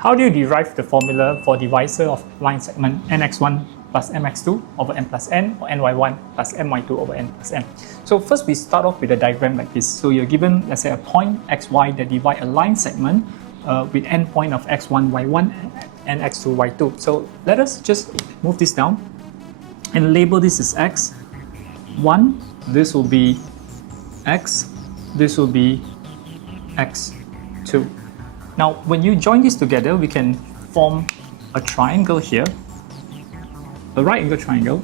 How do you derive the formula for divisor of line segment nx1 plus mx2 over n plus n, or ny1 plus my2 over n plus n? So first we start off with a diagram like this. So you're given, let's say, a point xy that divide a line segment with n point of x1, y1 and x2, y2. So let us just move this down and label this as x1, this will be x, this will be x2. Now when you join this together, we can form a triangle here, a right angle triangle,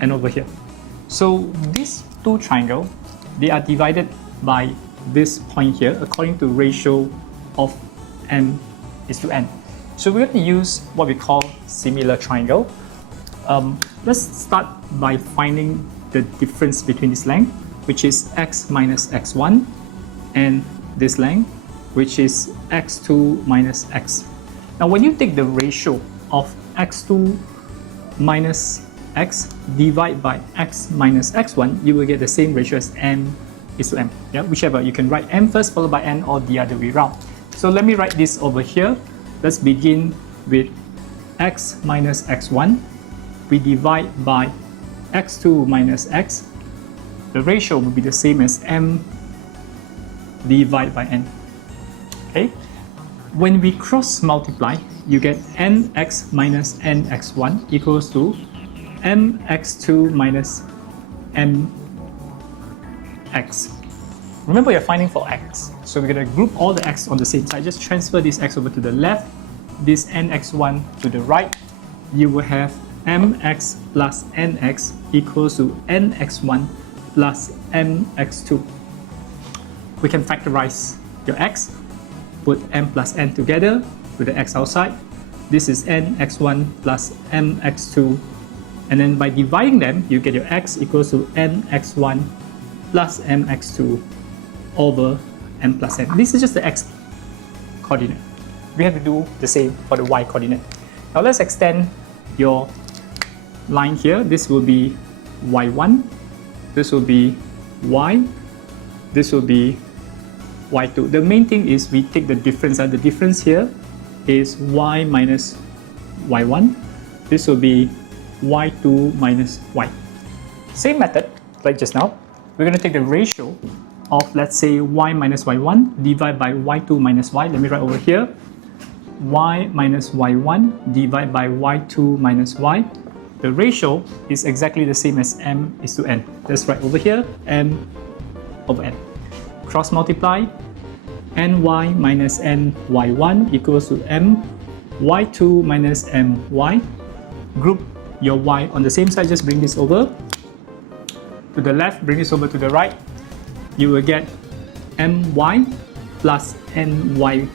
and over here. So these two triangles, they are divided by this point here according to ratio of m:n. So we're going to use what we call similar triangle. Let's start by finding the difference between this length, which is x minus x1, and this length, which is x2 minus x. Now when you take the ratio of x2 minus x divided by x minus x1, you will get the same ratio as m:m. Yeah, whichever. You can write m first followed by n, or the other way around. So let me write this over here. Let's begin with x minus x1. We divide by x2 minus x. The ratio will be the same as m divided by n. Okay. When we cross multiply, you get nx minus nx1 equals to mx2 minus mx. Remember, you're finding for x, so we're going to group all the x on the same side. Just transfer this x over to the left, this nx1 to the right. You will have mx plus nx equals to nx1 plus mx2. We can factorize your x, put m plus n together with the x outside. This is nx1 plus mx2, and then by dividing them, you get your x equals to nx1 plus mx2 over m plus n. This is just the x coordinate. We have to do the same for the y coordinate. Now let's extend your line here. This will be y1, this will be y, this will be y2. The main thing is we take the difference. The difference here is y minus y1. This will be y2 minus y. Same method like just now. We're going to take the ratio of, let's say, y minus y1 divided by y2 minus y. Let me write over here. Y minus y1 divided by y2 minus y. The ratio is exactly the same as m:n. Let's write over here m over n. Cross multiply, ny minus ny1 equals to m y2 minus my. Group your y on the same side, just bring this over to the left, bring this over to the right. You will get my plus ny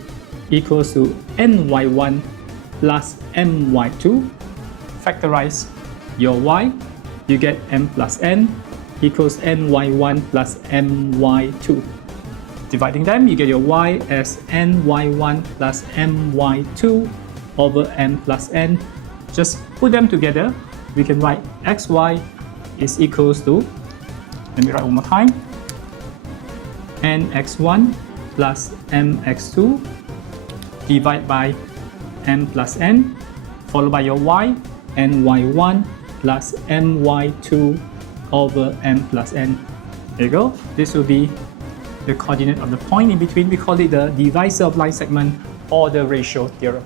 equals to ny1 plus my2. Factorize your y, you get m plus n equals ny1 plus my2. Dividing them, you get your y as ny1 plus my2 over m plus n. Just put them together. We can write xy is equals to, let me write one more time, nx1 plus mx2 divided by m plus n, followed by your y, ny1 plus my2 over m plus n. There you go. This will be the coordinate of the point in between. We call it the divisor of line segment, or the ratio theorem.